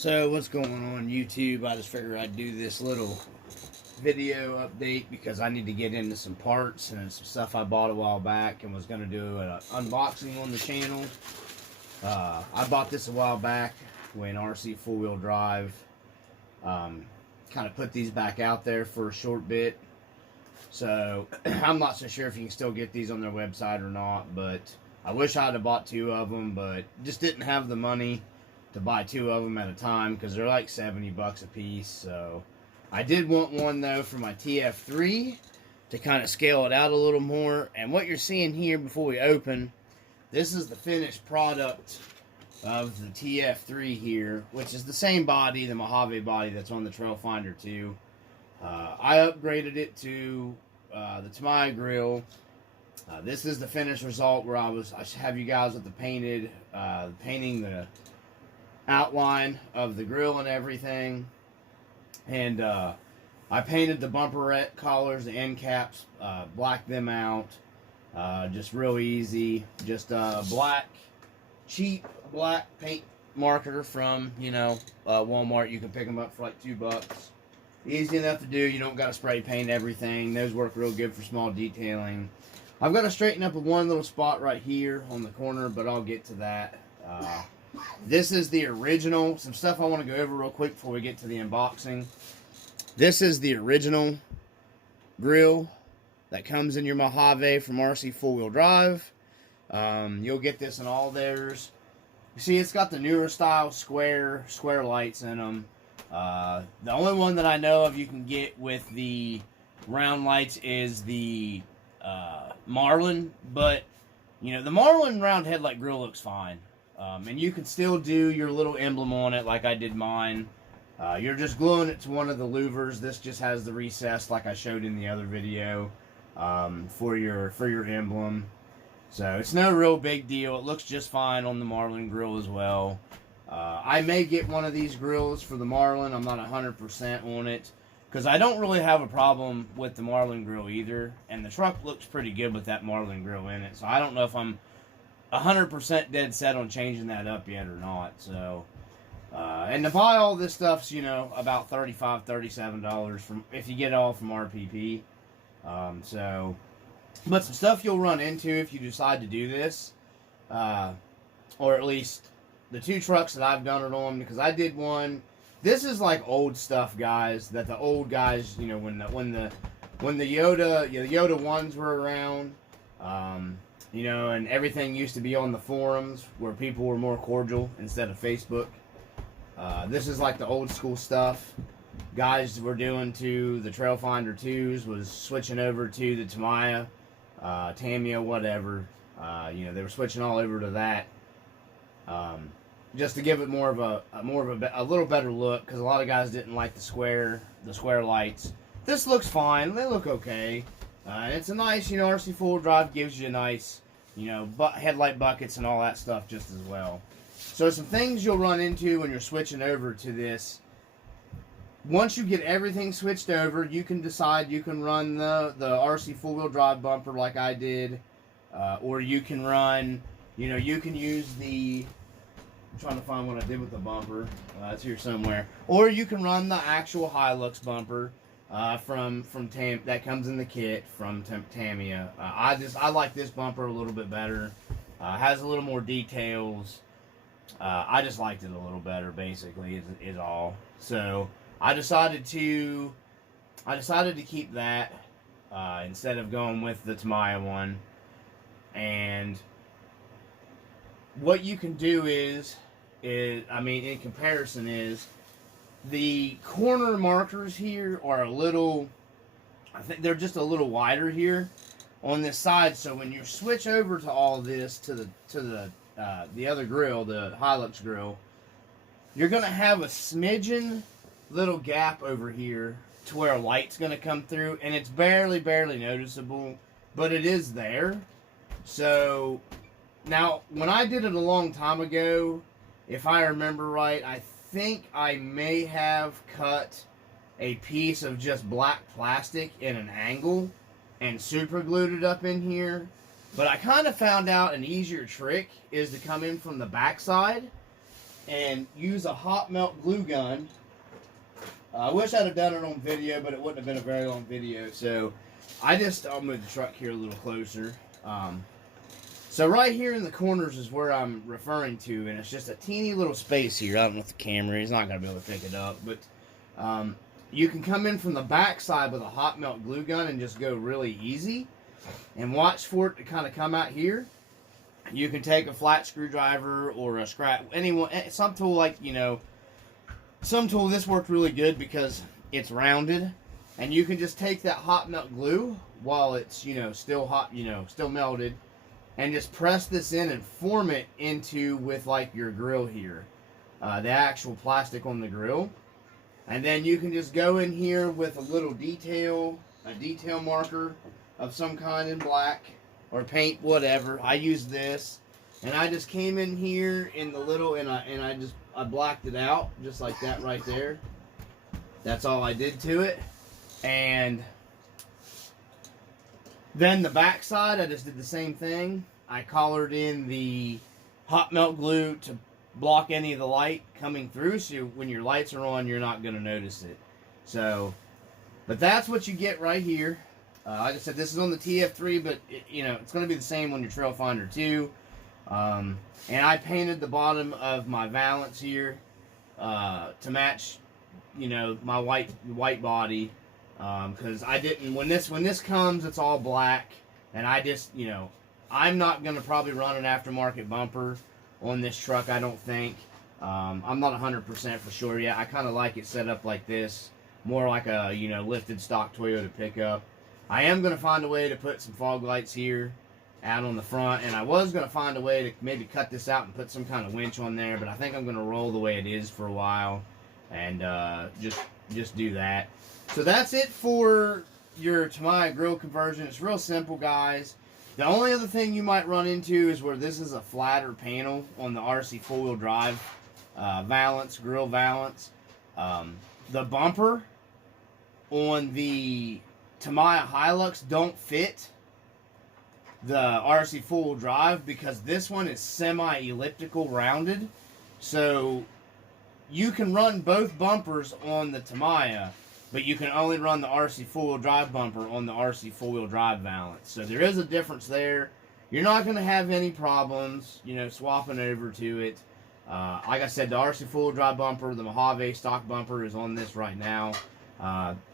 So what's going on YouTube? I just figured I'd do this little video update because I need to get into some parts and some stuff I bought a while back and was going to do an unboxing on the channel. I bought this a while back when Rc4wd kind of put these back out there for a short bit. So I'm not so sure if you can still get these on their website or not, but I wish I'd have bought two of them, but just didn't have the money to buy two of them at a time because they're like 70 bucks a piece. So I did want one though for my Tf2 to kind of scale it out a little more. And what you're seeing here before we open, this is the finished product of the Tf2 here, which is the same body, the Mojave body that's on the Trailfinder 2. I upgraded it to the Tamiya grill. This is the finished result where I have you guys with the painting the outline of the grill and everything. And I painted the bumperette collars, the end caps, blacked them out. Just real easy. Just cheap black paint marker from, Walmart. You can pick them up for like $2. Easy enough to do. You don't got to spray paint everything. Those work real good for small detailing. I've got to straighten up one little spot right here on the corner, but I'll get to that. This is the original. Some stuff I want to go over real quick before we get to the unboxing. This is the original grill that comes in your Mojave from Rc4wd. You'll get this in all theirs. You see, it's got the newer style square lights in them. The only one that I know of you can get with the round lights is the Marlin, but the Marlin round headlight grill looks fine. And you can still do your little emblem on it like I did mine. You're just gluing it to one of the louvers. This just has the recess like I showed in the other video for your emblem. So it's no real big deal. It looks just fine on the Marlin grill as well. I may get one of these grills for the Marlin. I'm not 100% on it because I don't really have a problem with the Marlin grill either. And the truck looks pretty good with that Marlin grill in it. So I don't know if I'm 100% dead set on changing that up yet or not. So, and to buy all this stuff's, about $35, $37 from if you get it all from RPP. But some stuff you'll run into if you decide to do this, or at least the two trucks that I've done it on, because I did one. This is like old stuff, guys. That the old guys, when the Yoda ones were around. And everything used to be on the forums where people were more cordial instead of Facebook. This is like the old school stuff guys were doing to the Trailfinder 2s, was switching over to the Tamiya, whatever. They were switching all over to that. Just to give it more of a little better look, because a lot of guys didn't like the square lights. This looks fine. They look okay. And it's a nice, Rc4wd gives you a nice, headlight buckets and all that stuff just as well. So some things you'll run into when you're switching over to this. Once you get everything switched over, you can decide you can run the Rc4wd bumper like I did. Or you can run, you can use the... I'm trying to find what I did with the bumper. It's here somewhere. Or you can run the actual Hilux bumper. From that comes in the kit from Tamiya. I like this bumper a little bit better. Has a little more details. I just liked it a little better, basically, is all. So I decided to keep that instead of going with the Tamiya one. And what you can do is in comparison is, the corner markers here are a little, I think they're just a little wider here on this side. So when you switch over to all this to the other grill, the Hilux grill, you're gonna have a smidgen little gap over here to where a light's gonna come through, and it's barely noticeable, but it is there. So now when I did it a long time ago, if I remember right, I think I may have cut a piece of just black plastic in an angle and super glued it up in here. But I kind of found out an easier trick is to come in from the back side and use a hot melt glue gun. I wish I'd have done it on video, but it wouldn't have been a very long video. So I'll move the truck here a little closer. So right here in the corners is where I'm referring to, and it's just a teeny little space here. I don't know if the camera is not going to be able to pick it up, but you can come in from the back side with a hot melt glue gun and just go really easy, and watch for it to kind of come out here. You can take a flat screwdriver or a some tool, like, you know, some tool. This worked really good because it's rounded, and you can just take that hot melt glue while it's, you know, still hot, you know, still melted, and just press this in and form it into with like your grill here, the actual plastic on the grill. And then you can just go in here with a little detail marker of some kind in black or paint, whatever. I use this, and I just came in here in the little, and I blacked it out just like that right there. That's all I did to it. And then the back side, I just did the same thing. I collared in the hot melt glue to block any of the light coming through, so when your lights are on, you're not going to notice it. So, but that's what you get right here. Like I said, this is on the Tf3, but you know, it's going to be the same on your Trail Finder too. And I painted the bottom of my valance here to match, you know, my white body, because I didn't, when this comes, it's all black, and I just, you know, I'm not going to probably run an aftermarket bumper on this truck, I don't think. I'm not 100% for sure yet. I kind of like it set up like this, more like a, you know, lifted stock Toyota pickup. I am going to find a way to put some fog lights here out on the front, and I was going to find a way to maybe cut this out and put some kind of winch on there, but I think I'm going to roll the way it is for a while and just do that. So that's it for your Tamiya grill conversion. It's real simple, guys. The only other thing you might run into is where this is a flatter panel on the Rc4wd drive valance, grill valance. The bumper on the Tamiya Hilux don't fit the Rc4wd drive because this one is semi-elliptical rounded. So you can run both bumpers on the Tamiya, but you can only run the Rc4wd drive bumper on the Rc4wd drive valance. So there is a difference there. You're not going to have any problems, you know, swapping over to it. Like I said, the Rc4wd drive bumper, the Mojave stock bumper, is on this right now.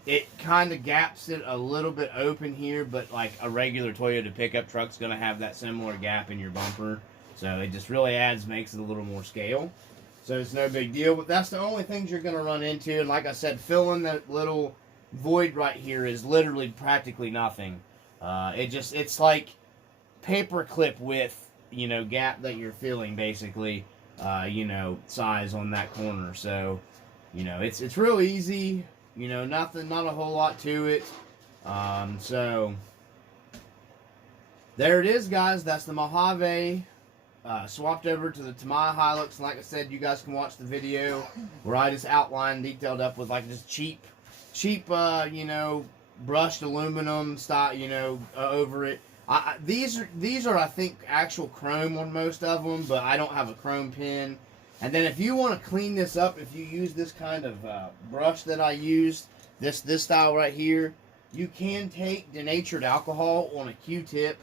It kind of gaps it a little bit open here, but like a regular Toyota pickup truck's going to have that similar gap in your bumper. So it just really makes it a little more scale. So it's no big deal, but that's the only things you're going to run into. And like I said, filling that little void right here is literally practically nothing. It's like paperclip width, you know, gap that you're filling basically, you know, size on that corner. So, you know, it's real easy, you know, not a whole lot to it. So there it is, guys. That's the Mojave. Swapped over to the Tamiya Hilux, and like I said, you guys can watch the video where I just outlined, detailed up with like just cheap, you know, brushed aluminum style, you know, over it. These are I think actual chrome on most of them, but I don't have a chrome pin. And then if you want to clean this up, if you use this kind of brush that I used, this style right here, you can take denatured alcohol on a Q-tip.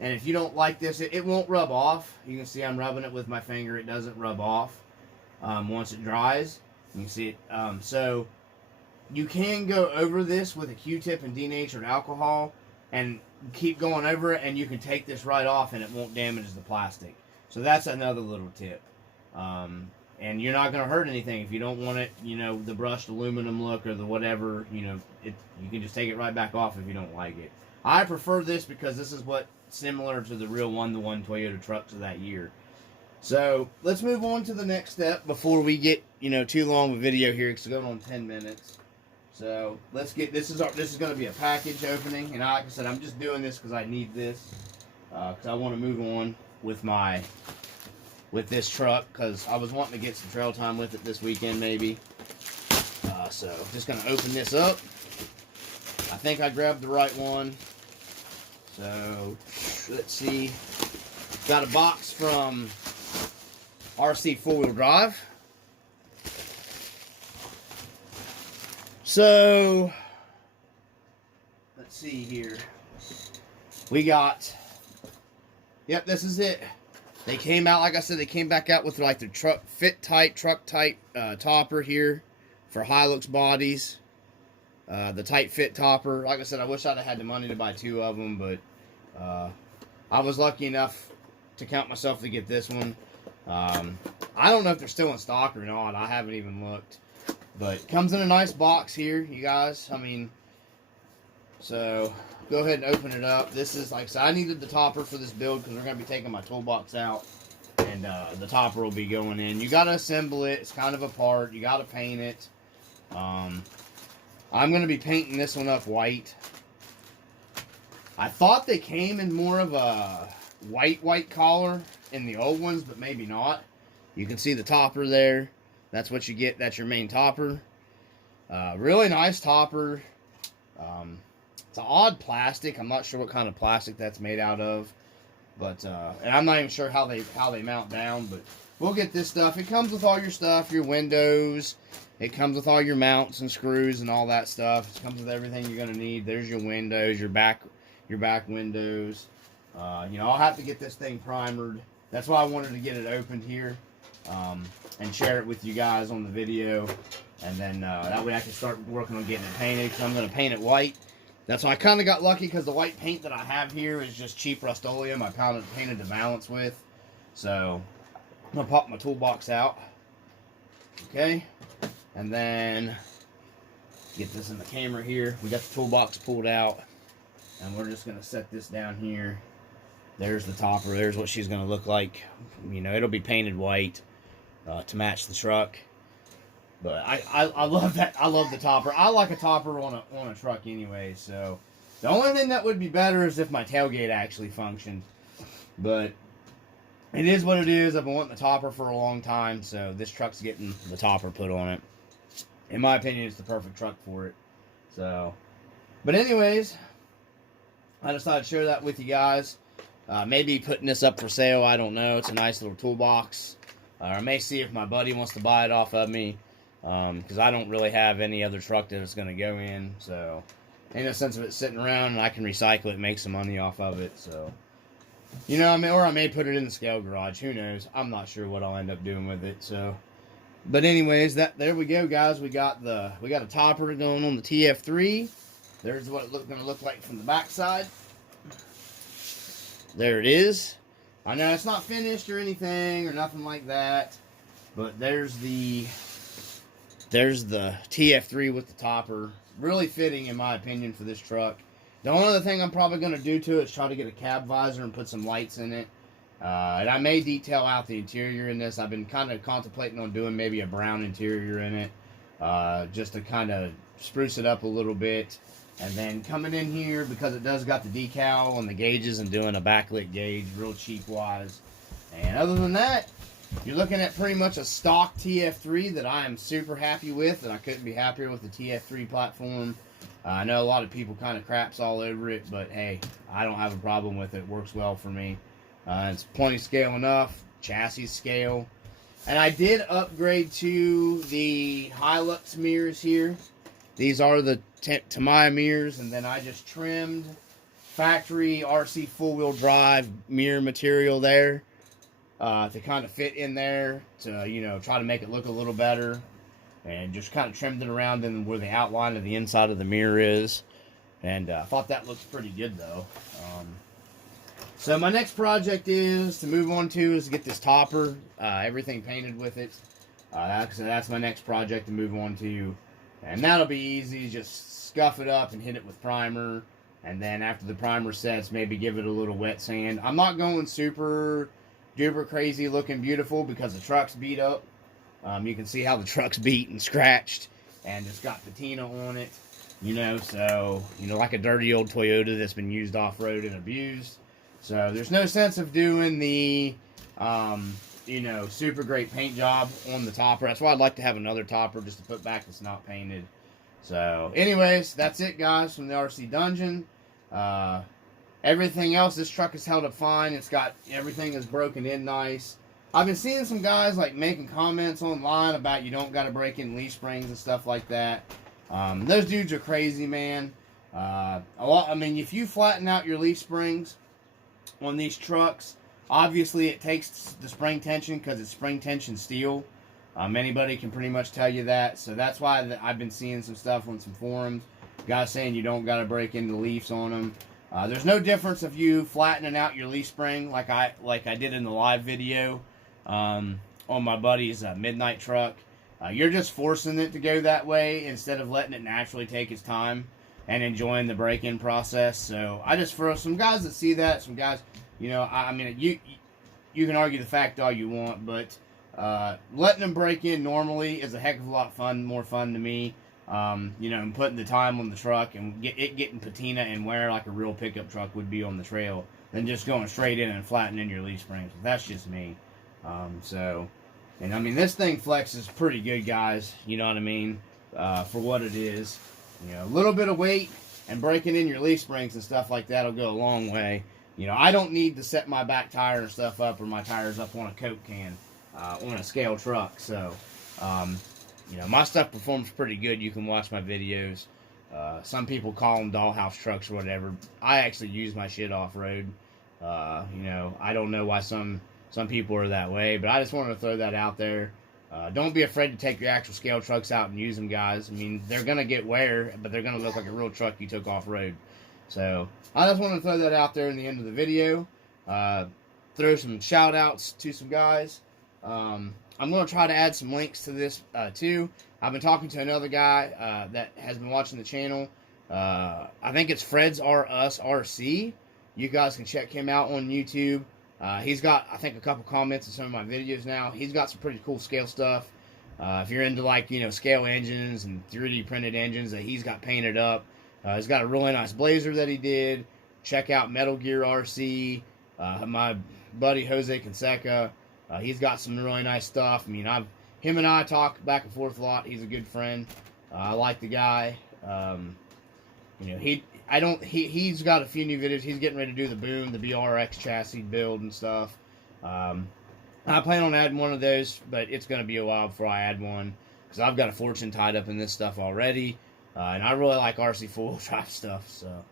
And if you don't like this, it won't rub off. You can see I'm rubbing it with my finger. It doesn't rub off once it dries. You can see it. So you can go over this with a Q-tip and denatured alcohol and keep going over it, and you can take this right off and it won't damage the plastic. So that's another little tip. And you're not going to hurt anything if you don't want it, you know, the brushed aluminum look or the whatever, you know, you can just take it right back off if you don't like it. I prefer this because this is what similar to the real one-to-one Toyota trucks of that year. So let's move on to the next step before we get, you know, too long of a video here because it's going on 10 minutes. So let's get this is going to be a package opening, and like I said, I'm just doing this because I need this because I want to move on with this truck because I was wanting to get some trail time with it this weekend maybe. So just going to open this up. I think I grabbed the right one. So let's see. Got a box from Rc4wd drive. So, let's see here. We got, yep, this is it. They came out, like I said, they came back out with like the truck tight topper here for Hilux bodies. The tight fit topper. Like I said, I wish I'd have had the money to buy 2 of them, but I was lucky enough to count myself to get this one. I don't know if they're still in stock or not. I haven't even looked. But it comes in a nice box here, you guys. I mean, so go ahead and open it up. This is, like I said, I needed the topper for this build because we're going to be taking my toolbox out. And the topper will be going in. You got to assemble it. It's kind of a part. You got to paint it. I'm going to be painting this one up white. I thought they came in more of a white collar in the old ones, but maybe not. You can see the topper there. That's what you get. That's your main topper. Really nice topper. It's an odd plastic. I'm not sure what kind of plastic that's made out of, but and I'm not even sure how they mount down. But we'll get this stuff. It comes with all your stuff, your windows. It comes with all your mounts and screws and all that stuff. It comes with everything you're gonna need. There's your windows, your back windows. You know, I'll have to get this thing primered. That's why I wanted to get it opened here. And share it with you guys on the video, and then that way I can start working on getting it painted, because I'm going to paint it white. That's why I kind of got lucky, because the white paint that I have here is just cheap Rust-Oleum I painted the valance with. So I'm going to pop my toolbox out, okay, and then get this in the camera here. We got the toolbox pulled out, and we're just going to set this down here. There's the topper. There's what she's going to look like. You know, it'll be painted white to match the truck. But I love that. I love the topper. I like a topper on a truck anyway. So the only thing that would be better is if my tailgate actually functioned. But it is what it is. I've been wanting the topper for a long time. So this truck's getting the topper put on it. In my opinion, it's the perfect truck for it. So, but anyways, I decided to share that with you guys. Maybe putting this up for sale, I don't know. It's a nice little toolbox. I may see if my buddy wants to buy it off of me, because I don't really have any other truck that it's going to go in. So, ain't no sense of it sitting around, and I can recycle it and make some money off of it. So, you know, or I may put it in the scale garage. Who knows? I'm not sure what I'll end up doing with it. So, but anyways, there we go, guys. We got a topper going on the Tf2. There's what it's going to look like from the backside. There it is. I know it's not finished or anything or nothing like that, but there's the Tf2 with the topper. Really fitting, in my opinion, for this truck. The only other thing I'm probably going to do to it is try to get a cab visor and put some lights in it. And I may detail out the interior in this. I've been kind of contemplating on doing maybe a brown interior in it, just to kind of spruce it up a little bit. And then coming in here, because it does got the decal on the gauges, and doing a backlit gauge, real cheap wise. And other than that, you're looking at pretty much a stock Tf2 that I am super happy with, and I couldn't be happier with the Tf2 platform. I know a lot of people kind of craps all over it, but hey, I don't have a problem with it. It works well for me. It's plenty scale enough, chassis scale. And I did upgrade to the Hilux mirrors here. These are the Tamiya mirrors, and then I just trimmed factory Rc4wd drive mirror material there to kind of fit in there to, you know, try to make it look a little better, and just kind of trimmed it around in where the outline of the inside of the mirror is, and I thought that looks pretty good though. So my next project is to move on to is to get this topper, everything painted with it. So that's my next project to move on to. And that'll be easy, just scuff it up and hit it with primer. And then after the primer sets, maybe give it a little wet sand. I'm not going super duper crazy looking beautiful because the truck's beat up. You can see how the truck's beat and scratched. And it's got patina on it. You know, so, you know, like a dirty old Toyota that's been used off-road and abused. So there's no sense of doing the, you know, super great paint job on the topper. That's why I'd like to have another topper just to put back that's not painted. So, anyways, that's it, guys, from the RC Dungeon. Everything else, this truck is held up fine. It's got, everything is broken in nice. I've been seeing some guys like making comments online about you don't got to break in leaf springs and stuff like that. Those dudes are crazy, man. I mean, if you flatten out your leaf springs on these trucks, obviously it takes the spring tension because it's spring tension steel. Anybody can pretty much tell you that. So that's why I've been seeing some stuff on some forums. Guys saying you don't got to break into leaves on them. There's no difference if you flattening out your leaf spring like I did in the live video on my buddy's midnight truck. You're just forcing it to go that way instead of letting it naturally take its time and enjoying the break-in process. So I just, for some guys that see that, some guys, you know, I mean, you can argue the fact all you want, but letting them break in normally is a heck of a lot more fun to me. You know, and putting the time on the truck and getting patina and wear like a real pickup truck would be on the trail than just going straight in and flattening your leaf springs. That's just me. And I mean, this thing flexes pretty good, guys. You know what I mean? For what it is. You know, a little bit of weight and breaking in your leaf springs and stuff like that will go a long way. You know, I don't need to set my back tire and stuff up or my tires up on a Coke can on a scale truck. So, you know, my stuff performs pretty good. You can watch my videos. Some people call them dollhouse trucks or whatever. I actually use my shit off-road. You know, I don't know why some people are that way, but I just wanted to throw that out there. Don't be afraid to take your actual scale trucks out and use them, guys. I mean, they're going to get wear, but they're going to look like a real truck you took off-road. So, I just wanted to throw that out there in the end of the video. Throw some shout-outs to some guys. I'm going to try to add some links to this, too. I've been talking to another guy that has been watching the channel. I think it's Fred's R Us RC. You guys can check him out on YouTube. He's got, I think, a couple comments in some of my videos now. He's got some pretty cool scale stuff. If you're into, like, you know, scale engines and 3D printed engines that he's got painted up. He's got a really nice Blazer that he did. Check out Metal Gear RC. My buddy Jose Canseca. He's got some really nice stuff. I mean, him and I talk back and forth a lot. He's a good friend. I like the guy. You know, he's got a few new videos. He's getting ready to do the Boom, the BRX chassis build and stuff. I plan on adding one of those, but it's going to be a while before I add one because I've got a fortune tied up in this stuff already. And I really like Rc4wd drive stuff. So,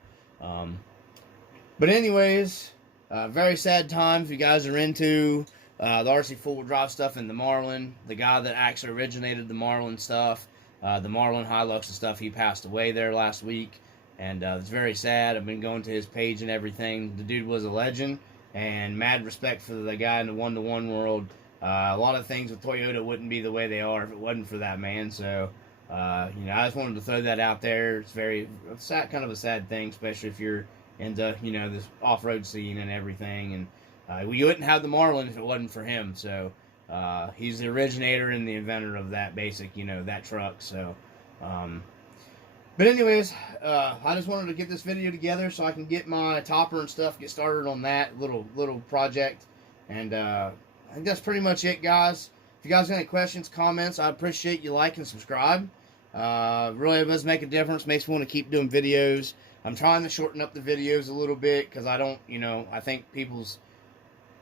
but anyways, very sad times. If you guys are into the Rc4wd drive stuff and the Marlin, the guy that actually originated the Marlin stuff, the Marlin Hilux and stuff, he passed away there last week. And it's very sad. I've been going to his page and everything. The dude was a legend. And mad respect for the guy in the one-to-one world. A lot of things with Toyota wouldn't be the way they are if it wasn't for that man. So, you know, I just wanted to throw that out there. It's kind of a sad thing, especially if you're into, you know, this off-road scene and everything. And we wouldn't have the Marlin if it wasn't for him. So, he's the originator and the inventor of that basic, you know, that truck. So, but anyways, I just wanted to get this video together so I can get my topper and stuff, get started on that little project. And I think that's pretty much it, guys. If you guys have any questions, comments, I appreciate you like and subscribe. Really does make a difference. Makes me want to keep doing videos. I'm trying to shorten up the videos a little bit because I don't, you know, I think people's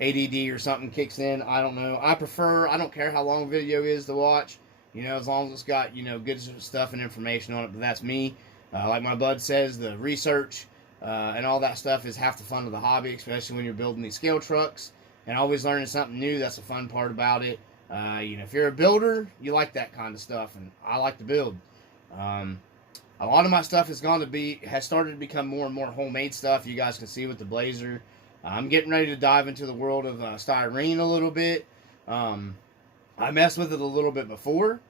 ADD or something kicks in. I don't know. I don't care how long a video is to watch. You know, as long as it's got, you know, good stuff and information on it. But that's me. Like my bud says, the research and all that stuff is half the fun of the hobby, especially when you're building these scale trucks. And always learning something new, that's the fun part about it. You know, if you're a builder, you like that kind of stuff. And I like to build. A lot of my stuff has started to become more and more homemade stuff. You guys can see with the Blazer. I'm getting ready to dive into the world of styrene a little bit. I messed with it a little bit before.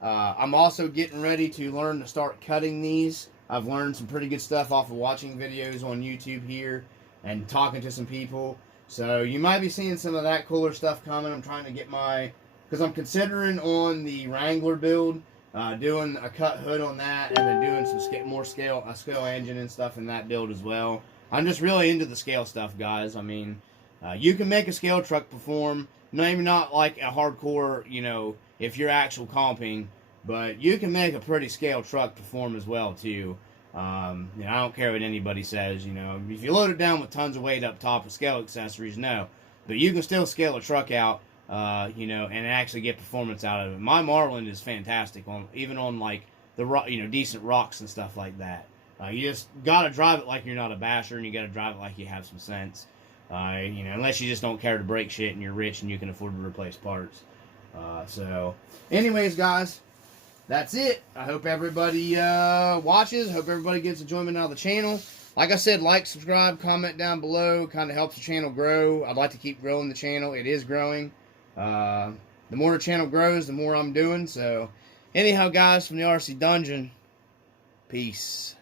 I'm also getting ready to learn to start cutting these. I've learned some pretty good stuff off of watching videos on YouTube here and talking to some people. So you might be seeing some of that cooler stuff coming. I'm trying to get because I'm considering on the Wrangler build, doing a cut hood on that and then doing some more scale engine and stuff in that build as well. I'm just really into the scale stuff, guys. I mean, you can make a scale truck perform. Maybe not like a hardcore, you know, if you're actual comping, but you can make a pretty scale truck perform as well, too. You know, I don't care what anybody says, you know. If you load it down with tons of weight up top of scale accessories, no. But you can still scale a truck out you know, and actually get performance out of it. My Marlin is fantastic even on like the rock, you know, decent rocks and stuff like that. You just gotta drive it like you're not a basher, and you gotta drive it like you have some sense. You know, unless you just don't care to break shit and you're rich and you can afford to replace parts. So, anyways, guys, that's it. I hope everybody watches. Hope everybody gets enjoyment out of the channel. Like I said, like, subscribe, comment down below. Kind of helps the channel grow. I'd like to keep growing the channel. It is growing. The more the channel grows, the more I'm doing. So, anyhow, guys, from the RC Dungeon, peace.